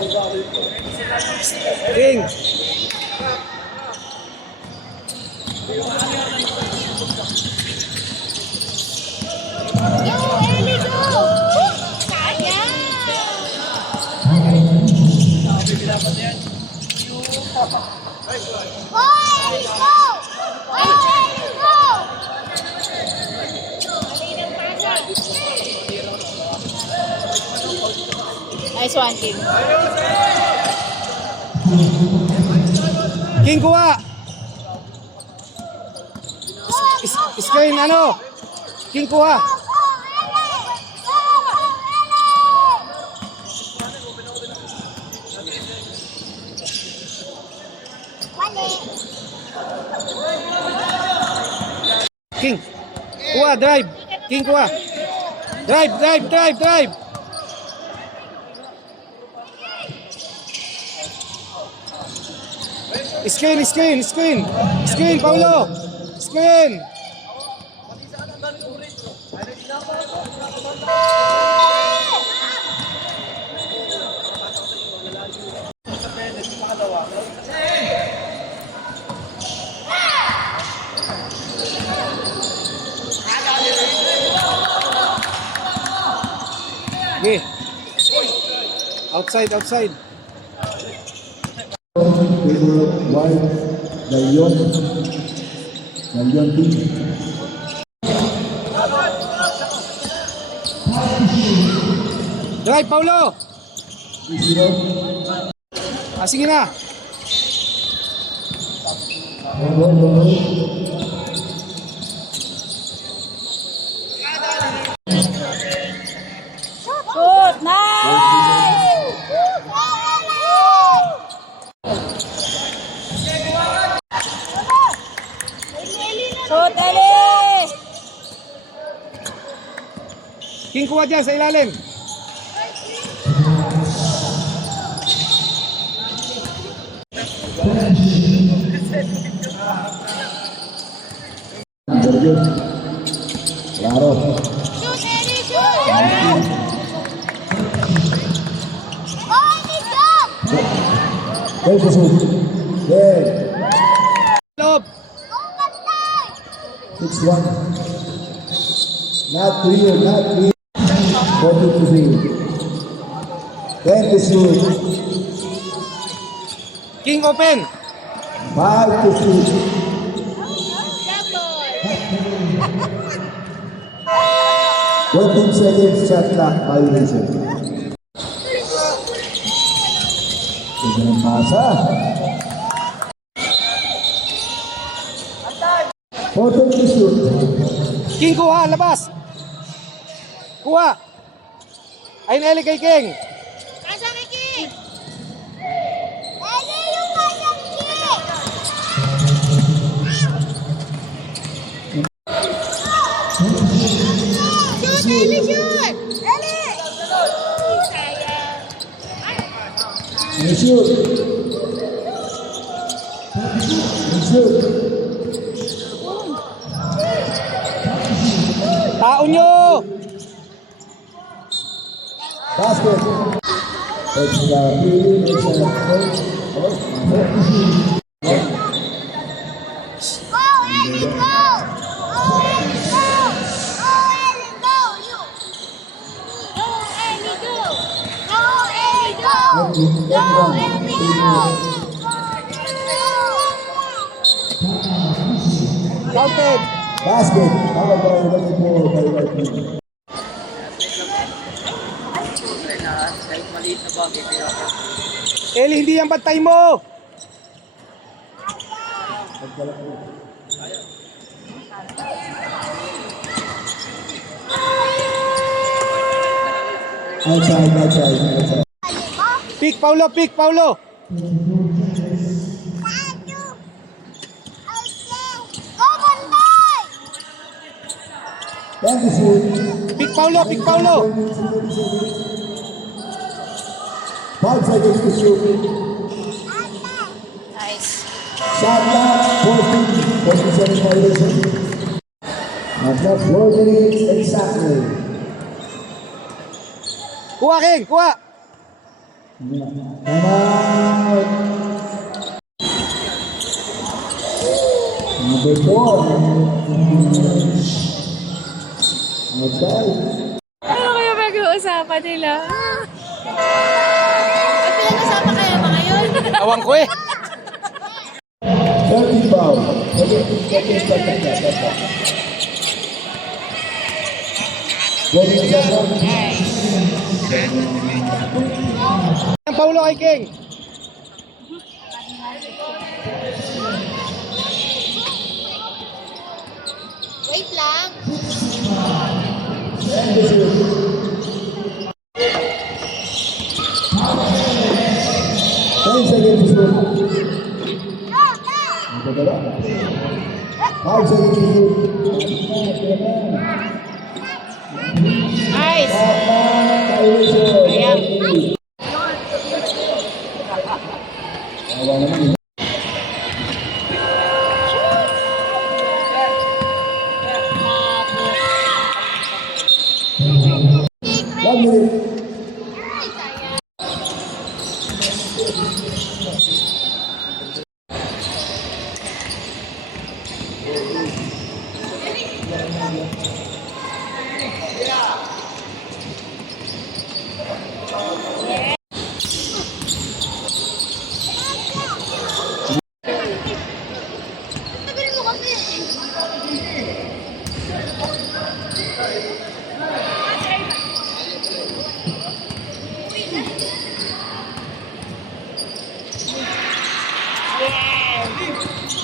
King. Yo, Ellie, go! Sayang! Oh, Ellie, go! Oh, Ellie, go! Nice one, King. King, kuha. Screen, ano? King, kuha. King, kuha, drive. King, kuha. Drive, drive, drive, drive. Screen, screen, screen. Screen, Paulo. Screen. Okay. Outside, outside. White, Galion team. Drive, Paulo. Sige na. Shoot! Nice! Shoot, Ellie! King, kuha dyan sa ilalim. Claro. Shoot, Ellie! Shoot! Oh, Ellie, jump! There's the shoot. There. Loob. 6-1. Not clear, not clear. 40-3. 20 shoot. King, open. 5 to shoot. Jump 14 seconds shot clock violation. Ito ng pasa. 14 to shoot. King, kuha, labas. Kuha. Ayun, Ellie kay King. Asa kay King? Ellie, yung kanyang King! Shoot, Ellie, shoot! Ellie! Sayang. And shoot. And shoot. Taon nyo. Basket. It's Go, Ellie, go! Go, Ellie, go! Go, Ellie, go! You! Go, Ellie, go! Go, Ellie, go! Go, Ellie, go! Counted. basket. Followed by 24 by right team. Ellie, hindi yan bantay mo. Outside. Pick, Paulo, pick, Paulo. Thank you, sir. Pick, Paulo, pick, Paulo. 5 seconds to shoot. Nice. Shot clock 14. 47 violation. At that's 4 minutes exactly. Kuha, King, kuha. Time out. Number 4. Outside. Ano kaya mag-uusapan nila? May pinag-usapan kaya ba ngayon? Awang ko eh. 30 foul. 17 seconds sa kanya. 20 seconds. Ang paulo kay King. Wait lang. Ten seconds to shoot. Go, go. 5 seconds to shoot. Nice! Ayan. One minute.